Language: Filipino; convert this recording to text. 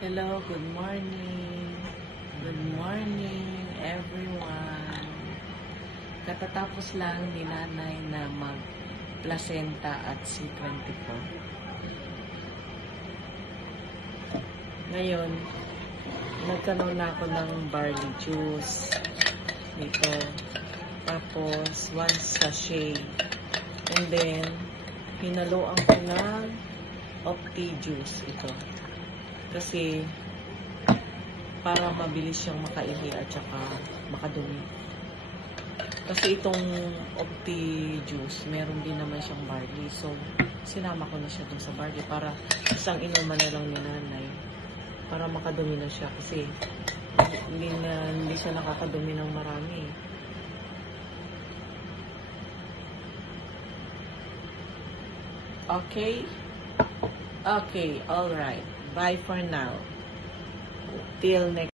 Hello, good morning. Good morning, everyone. Katatapos lang ni nanay na mag-placenta at C24. Ngayon, nagkaroon na ako ng barley juice dito. Tapos, 1 sachet. And then, hinaluan ko ng Opti juice ito. Kasi, para mabilis siyang makaihi at saka makadumi. Kasi itong Opti juice, meron din naman siyang barley. So, sinama ko na siya dun sa barley para isang inuman na lang ni nanay. Para makadumi na siya. Kasi, hindi siya nakakadumi ng marami. Okay? Okay, alright. Bye for now. Till next